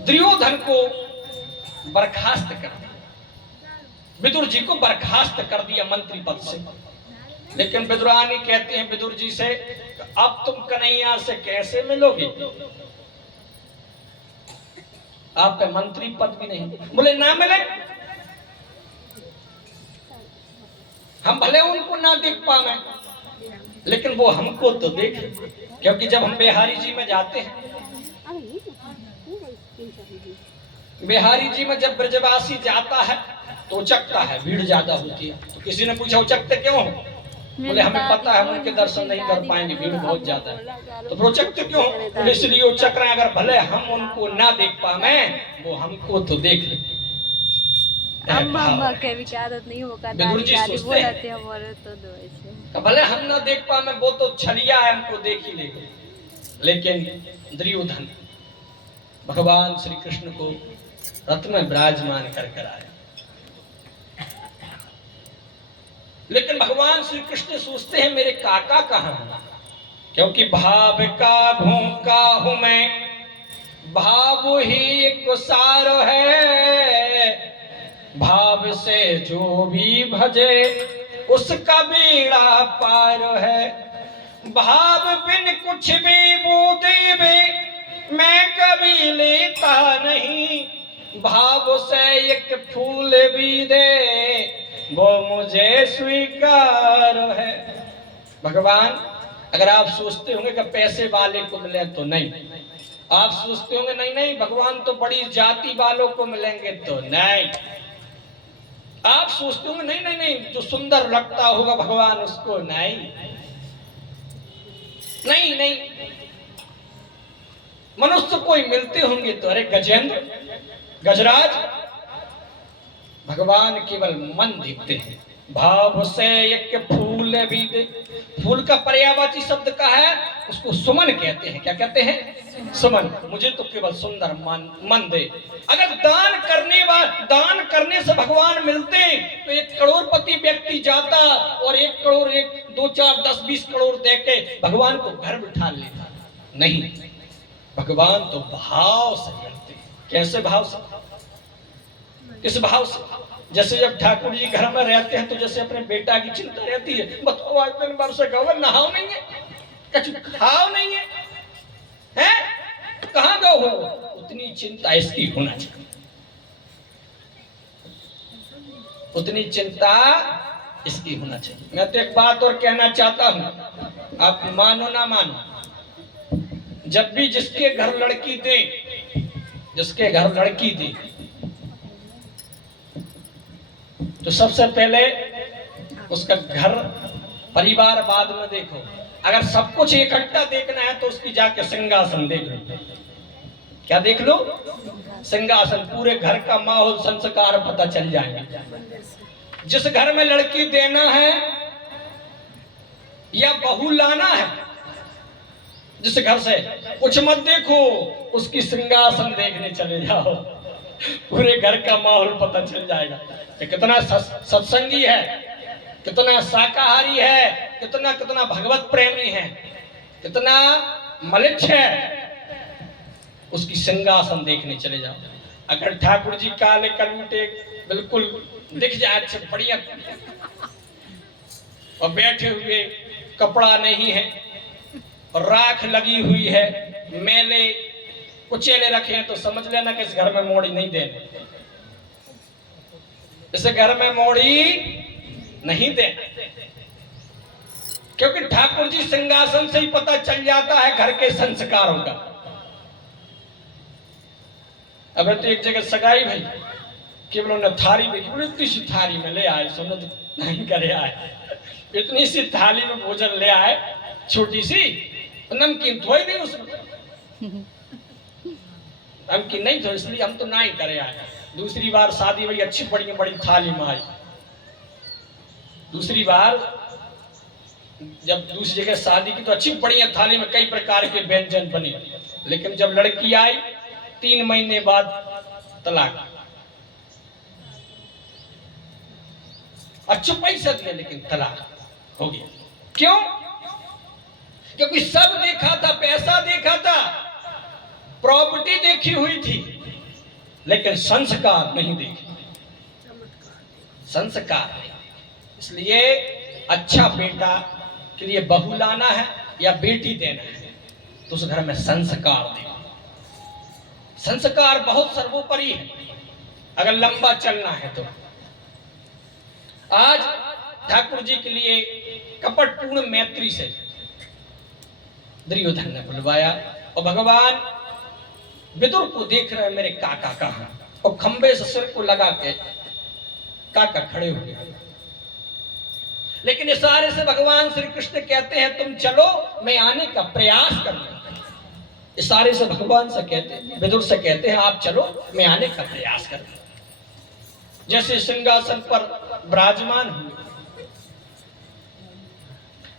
दुर्योधन को बर्खास्त कर दिया, विदुर जी को बर्खास्त कर दिया मंत्री पद से। लेकिन विदुरानी कहते हैं विदुर जी से, अब तुम कन्हैया से कैसे मिलोगे, आप पे मंत्री पद भी नहीं। बोले ना मिले, हम भले उनको ना देख पाए लेकिन वो हमको तो देखे, क्योंकि जब हम बिहारी जी में जाते हैं, बिहारी जी में जब ब्रजवासी जाता है तो उचकता है, भीड़ ज्यादा होती है। तो किसी ने पूछा उचकते क्यों हो, बोले हमें पता है हम उनके दर्शन नहीं कर पाएंगे, भीड़ बहुत ज्यादा है। तो उचकते क्यों, बोले इसलिए उचक रहे हैं, अगर भले हम उनको ना देख पाए वो हमको तो देख ले। अम्मा के भी आदत नहीं होगा, दादी बोलते हैं हमारे तो भले हम ना देख पाए वो तो छलिया है, हमको देख ही लेगा। लेकिन दुर्योधन भगवान श्री कृष्ण को रथ में विराजमान कर आया। लेकिन भगवान श्री कृष्ण सोचते हैं मेरे काका कहाँ हैं, क्योंकि भाव का भूखा हूं मैं, भाव ही एक सार है, भाव से जो भी भजे उसका बेड़ा पार है। भाव बिन कुछ भी वो देवे मैं कभी लेता नहीं, भाव से एक फूल भी दे वो मुझे स्वीकार है। भगवान अगर आप सोचते होंगे कि पैसे वाले को मिले तो नहीं, आप सोचते होंगे नहीं नहीं भगवान तो बड़ी जाति वालों को मिलेंगे तो नहीं, आप सोचते होंगे नहीं नहीं नहीं जो सुंदर लगता होगा भगवान उसको नहीं नहीं नहीं, मनुष्य कोई मिलते होंगे तो अरे गजेंद्र गजराज, भगवान केवल मन देखते हैं। भाव से एक फूल भी दे, फूल का पर्यायवाची शब्द का है, उसको सुमन कहते हैं। क्या कहते हैं, सुमन। मुझे तो केवल सुंदर मन दे। अगर दान करने से भगवान मिलते तो 1 करोड़पति व्यक्ति जाता और 1 करोड़ 1 2 4 10 20 करोड़ देके भगवान को घर बिठा लेता। नहीं, भगवान तो भाव से मिलते। कैसे भाव से, किस भाव से, जैसे जब ठाकुर जी घर में रहते हैं तो जैसे अपने बेटा की चिंता रहती है, बताओ आज दिन भर से गौ नहाओ नहीं है, कछु खाओ नहीं है, हैं कहाँ गौ हो, उतनी चिंता इसकी होना चाहिए, उतनी चिंता इसकी होना चाहिए। मैं तो एक बात और कहना चाहता हूं, आप मानो ना मानो, जब भी जिसके घर लड़की दे, जिसके घर लड़की दे तो सबसे पहले उसका घर परिवार बाद में देखो। अगर सब कुछ इकट्ठा देखना है तो उसकी जाके सिंहासन देख लो। क्या देख लो, सिंहासन, पूरे घर का माहौल संस्कार पता चल जाएंगे। जिस घर में लड़की देना है या बहू लाना है, जिस घर से, कुछ मत देखो, उसकी सिंहासन देखने चले जाओ, पूरे घर का माहौल पता चल जाएगा कि कितना सत्संगी है, कितना शाकाहारी है, कितना कितना भगवत प्रेमी है, कितना मलिच्छ है। उसकी सिंहासन देखने चले जाओ। अगर ठाकुर जी काले कलूटे बिल्कुल दिख जाए, अच्छे बढ़िया और बैठे हुए, कपड़ा नहीं है और राख लगी हुई है, मेले कुचेले रखे हैं, तो समझ लेना कि इस घर में मोड़ी नहीं देने, इस घर में मोड़ी नहीं देना, क्योंकि ठाकुर जी सिंहासन से ही पता चल जाता है घर के संस्कारों का। अब तो एक जगह सगाई भाई, केवल उन्हें थाली देखी, बोले इतनी सी थाली में ले आए, सुनो तो नहीं करे आए, इतनी सी थाली में भोजन ले आए, छोटी सी, नमकीन थोड़ी नहीं उसमें, नमकीन नहीं थो, इसलिए हम तो ना ही करे आए। दूसरी बार शादी हुई, अच्छी बड़ी बड़ी थाली में आई। दूसरी बार जब दूसरी जगह शादी की तो अच्छी बढ़िया थाली में कई प्रकार के व्यंजन बने, लेकिन जब लड़की आई 3 महीने बाद तलाक। अच्छा पैसा दिया लेकिन तलाक हो गया। क्यों? क्योंकि सब देखा था, पैसा देखा था, प्रॉपर्टी देखी हुई थी, लेकिन संस्कार नहीं देखे। संस्कार नहीं। इसलिए अच्छा बेटा के लिए बहू लाना है या बेटी देना है तो उस घर में संस्कार देना। संस्कार बहुत सर्वोपरि है अगर लंबा चलना है तो। आज ठाकुर जी के लिए कपटपूर्ण मैत्री से दुर्योधन ने बुलवाया और भगवान विदुर को देख रहे मेरे काका कहां, और खंबे से सिर को लगा के काका खड़े हुए। लेकिन इशारे से भगवान श्री कृष्ण कहते हैं तुम चलो, मैं आने का प्रयास करूंगा। इशारे से भगवान से कहते हैं, विदुर से कहते हैं आप चलो, मैं आने का प्रयास करूंगा। जैसे सिंहासन पर विराजमान हुए,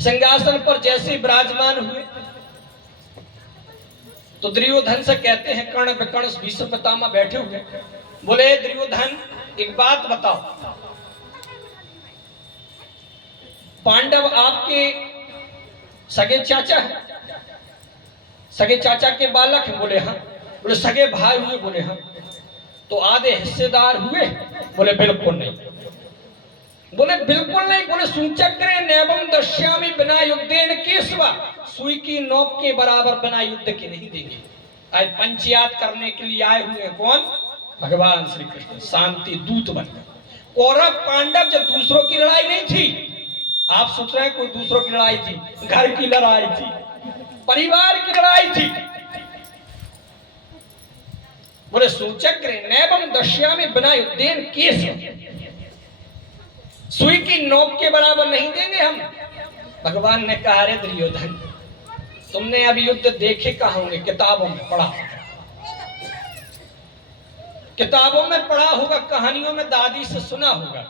सिंहासन पर जैसे विराजमान हुए तो दुर्योधन से कहते हैं, कर्ण विकर्ण भीष्म पितामह बैठे हुए, बोले दुर्योधन एक बात बताओ, पांडव आपके सगे चाचा है? सगे चाचा के बालक हैं? बोले हाँ। बोले सगे भाई हुए? बोले हाँ। तो आधे हिस्सेदार हुए? बोले बिल्कुल नहीं। बोले बिल्कुल नहीं। बोले सूचक्रे नैवम दश्यामि बिना युद्धेन केशवा, सुई की नोक के बराबर बिना युद्ध के नहीं देंगे। आज पंचायत करने के लिए आए हुए हैं कौन? भगवान श्री कृष्ण, शांति दूत बनकर। कौरव पांडव जब दूसरों की लड़ाई नहीं थी, आप सोच रहे हैं कोई दूसरों की लड़ाई थी, घर की लड़ाई थी, परिवार की लड़ाई थी। बोले सूचक्रे नैवम दश्यामि बिना युद्धेन केशवा, सुई की नोक के बराबर नहीं देंगे हम। भगवान ने कहा रे दुर्योधन, तुमने अभी युद्ध देखे कहां होंगे? किताबों में पढ़ा होगा, किताबों में पढ़ा होगा, कहानियों में दादी से सुना होगा।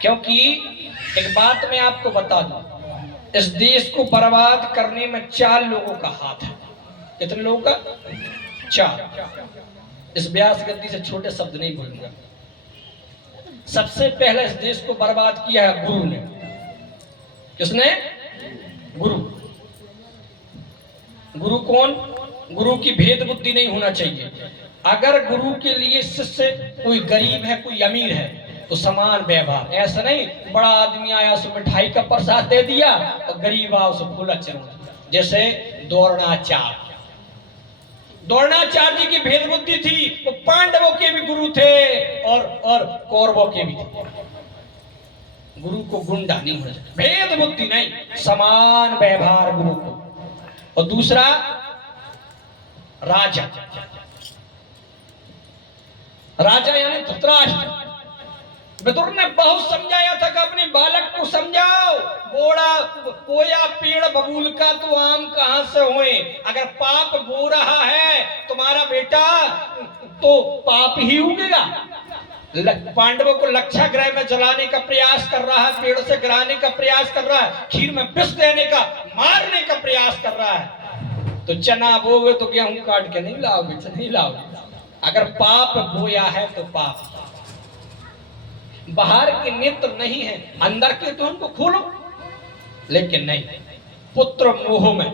क्योंकि एक बात मैं आपको बता दूं, इस देश को बर्बाद करने में 4 लोगों का हाथ है। कितने लोगों का? 4। इस व्यास गद्दी से छोटे शब्द नहीं बोलूंगा। सबसे पहले इस देश को बर्बाद किया है गुरु ने। किसने? गुरु। गुरु कौन? गुरु की भेद बुद्धि नहीं होना चाहिए। अगर गुरु के लिए शिष्य कोई गरीब है कोई अमीर है तो समान व्यवहार। ऐसा नहीं बड़ा आदमी आया उसको मिठाई का प्रसाद दे दिया और गरीब आया उसको फूला चढ़ा। जैसे द्रोणाचार्य, द्रोणाचार्य जी की भेद बुद्धि थी, वो पांडवों के भी गुरु थे और कौरवों के भी थे। गुरु को गुंडा नहीं होना चाहिए, भेद बुद्धि नहीं, समान व्यवहार गुरु को। और दूसरा राजा, राजा यानी धृतराष्ट्र। विदुर ने बहुत समझाया था कि अपने बालक को समझाओ, बोड़ा कोया पेड़ बबूल का तो आम कहां से हुए। अगर पाप बो रहा है तुम्हारा बेटा तो पाप ही उगेगा। पांडवों को लक्षा ग्रह में जलाने का प्रयास कर रहा है, पेड़ से गिराने का प्रयास कर रहा है, खीर में विष देने का, मारने का प्रयास कर रहा है। तो चना बोगे तो गेहूं काट के नहीं लाओगे, नहीं लाओगे। अगर पाप बोया है तो पाप। बाहर के नेत्र नहीं है, अंदर के तो हमको खोलो। लेकिन नहीं, पुत्र मोह में,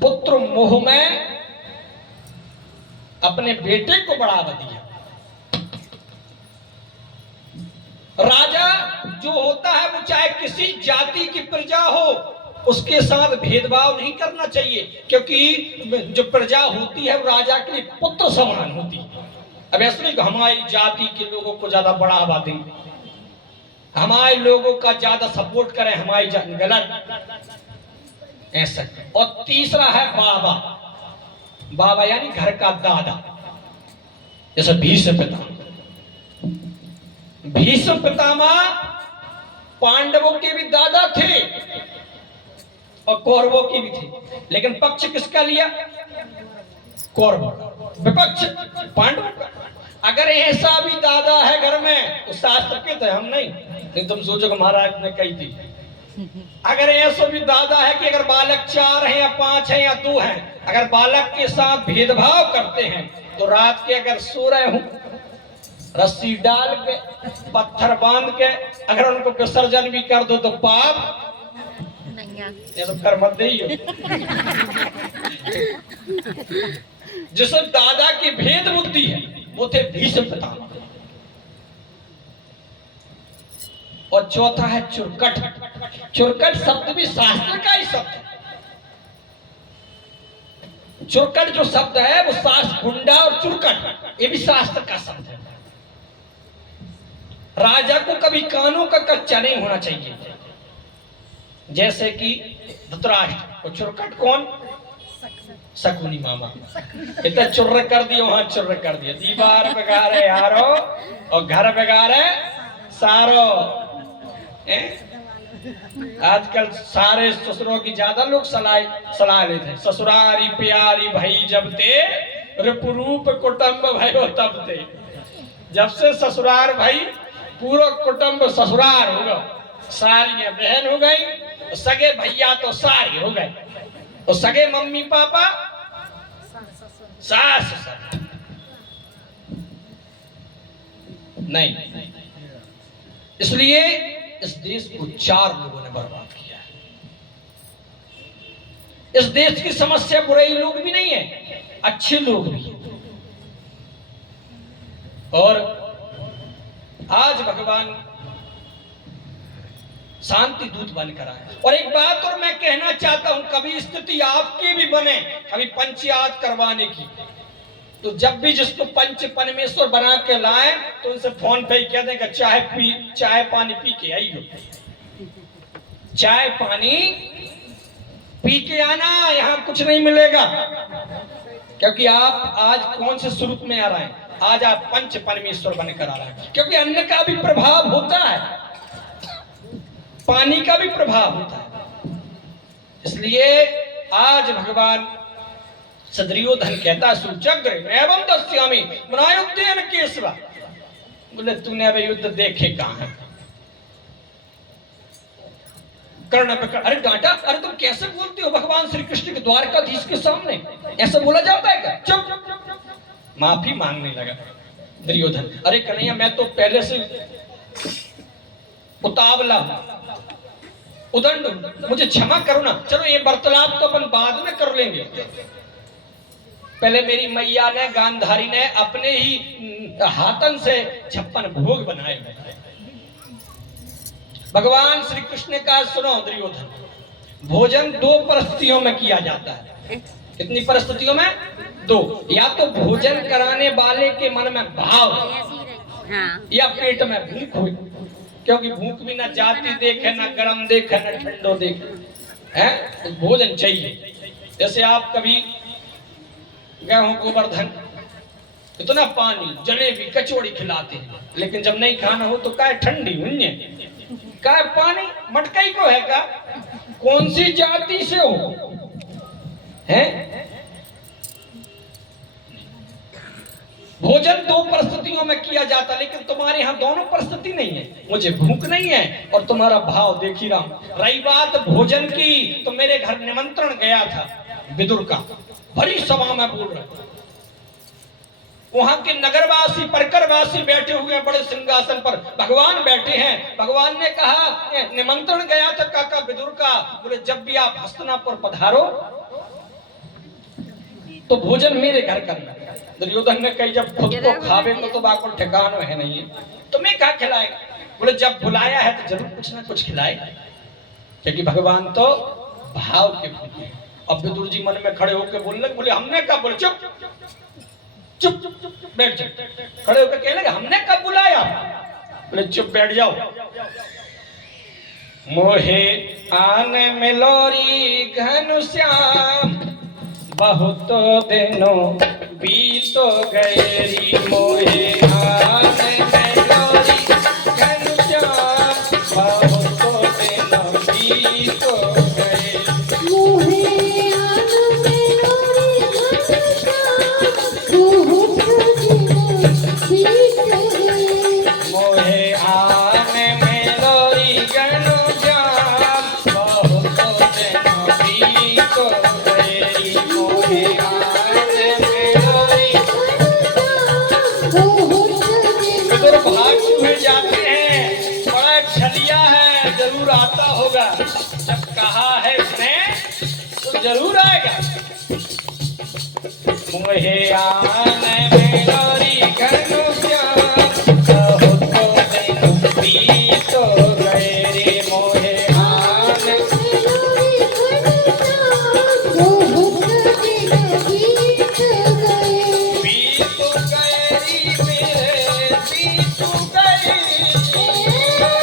पुत्र मोह में अपने बेटे को बढ़ावा दिया। राजा जो होता है वो चाहे किसी जाति की प्रजा हो, उसके साथ भेदभाव नहीं करना चाहिए, क्योंकि जो प्रजा होती है वो राजा के लिए पुत्र समान होती है। अब ऐसा नहीं कि हमारी जाति के लोगों को ज्यादा बढ़ावा दें, हमारे लोगों का ज्यादा सपोर्ट करें, हमारी जाति गलत ऐसा। और तीसरा है बाबा। बाबा यानी घर का दादा, जैसे भीष्म पितामह। भीष्म पितामह पांडवों के भी दादा थे और कौरवों की भी थे, लेकिन पक्ष किसका लिया? कौरवों। विपक्ष पांडवों का। अगर ऐसा भी दादा है घर में तो शास्त्र के थे, हम नहीं तुम सोचो कि महाराज ने कही थी। अगर ऐसा भी दादा है कि अगर बालक 4 हैं या 5 हैं या 2 हैं, अगर बालक के साथ भेदभाव करते हैं तो रात के अगर सो रहे हो रस्सी डाल के पत्थर बांध के अगर उनको विसर्जन भी कर दो तो पाप नहीं ये तो कर मत दे ही हो। जिस दादा की भेद बुद्धि है वो थे भीष्म पितामह। और चौथा है चुरकट। चुरकट शब्द भी शास्त्र का ही शब्द है। चुरकट जो शब्द है वो शास्त्र, गुंडा और चुरकट ये भी शास्त्र का शब्द है। राजा को कभी कानों का कच्चा नहीं होना चाहिए। जैसे कि धृतराष्ट्र को चुरकट कौन? शकुनी मामा। इतना चुर्र कर दिया, वहां चुर्र कर दिया, दीवार बिगाड़े यारो और घर बिगाड़े सारो। आजकल सारे ससुरों की ज्यादा लोग सलाह लेते हैं। ससुरारी प्यारी भाई जब ते रूप कुटुंब भयो तब ते। जब से ससुरार भाई पूरा कुटुंब ससुरार होगा, सारियां बहन हो गई, सगे भैया तो सारे हो गए, और सगे मम्मी पापा सास ससुर नहीं। इसलिए इस देश को 4 लोगों ने बर्बाद किया है। इस देश की समस्या बुरे लोग भी नहीं है, अच्छे लोग भी हैं। और आज भगवान शांति दूत बनकर आए। और एक बात और मैं कहना चाहता हूं, कभी स्थिति आपकी भी बने कभी पंचायत करवाने की, तो जब भी जिसको पंच परमेश्वर बना के लाए तो उनसे फोन पे ही कह देंगे चाय पानी पी के आइयो, चाय पानी पी के आना, यहाँ कुछ नहीं मिलेगा। क्योंकि आप आज कौन से स्वरूप में आ रहे हैं? आज आप पंच परमेश्वर बनकर आ रहे हैं। क्योंकि अन्न का भी प्रभाव होता है, पानी का भी प्रभाव होता है। इसलिए आज भगवान दुर्योधन कहता सुचग्र एवं दस्यामी मनायुद्धेन केशवा। बोले तूने अब युद्ध देखे कहां है? कर्ण पे अरे डांटा, अरे तुम कैसे बोलते हो भगवान श्री कृष्ण के द्वारकाधीश के सामने? ऐसा बोला जाता है क्या? चुप। माफी मांगने लगा दुर्योधन। अरे कन्हैया मैं तो पहले से उतावला उदंड, मुझे क्षमा करो ना। चलो ये वार्तालाप तो अपन बाद में कर लेंगे। पहले मेरी मैया ने गांधारी ने अपने ही हाथन से 56 भोग बनाए। भगवान श्री कृष्ण का सुनो दुर्योधन, भोजन 2 परिस्थितियों में किया जाता है। कितनी परिस्थितियों में? 2। या तो भोजन कराने वाले के मन में भाव, या पेट में भूख हुई। क्योंकि भूख भी ना जाती देखे, ना गर्म देखे, ना ठंडो देखे, है तो भोजन चाहिए। जैसे आप कभी गेहूं गोवर्धन इतना पानी जलेबी कचौड़ी खिलाते हैं, लेकिन जब नहीं खाना हो तो क्या ठंडी हुन्ने, क्या पानी मटकाई को है का? कौन सी जाति से हो है? भोजन 2 परिस्थितियों में किया जाता, लेकिन तुम्हारे यहाँ दोनों परिस्थिति नहीं है। मुझे भूख नहीं है और तुम्हारा भाव देख ही रहा हूं। रही बात भोजन की, तो मेरे घर निमंत्रण गया था विदुर का, बड़ी सभा में बोल रहा। वहां के नगरवासी परकरवासी बैठे हुए बड़े सिंहासन पर, भगवान बैठे हैं। भगवान ने कहा निमंत्रण गया था काका विदुर का, बोले जब भी आप हस्तिनापुर पधारो तो भोजन मेरे घर करना। दुर्योधन ने कही जब खुद को खावे तो बाको ठिकाना है नहीं है, तुम्हें क्या खिलाएगा? बोले जब बुलाया है तो जरूर कुछ ना कुछ खिलाएगा, क्योंकि भगवान तो भाव के भूखे हैं। अब विदुर जी मन में खड़े होकर बोलने, बोले हमने कब? बोले चुप चुप चुप बैठ जाओ। खड़े होकर कहने लगे हमने कब बुलाया? बोले चुप बैठ जाओ। मोहे आन मिलोरी घनश्याम, बहुत दिनों बीतो गए। मोहे आन मिलोरी घनश्याम, बहुत दिनों बीतो गए। मोहे आन मिलोरी घनश्याम, बहुत दिनों बीतो गए। मोहे आन मिलोरी। विदुर भाग हुए जाते हैं, बड़ा छलिया है, जरूर आता होगा। जब कहा मुहे आन मेरा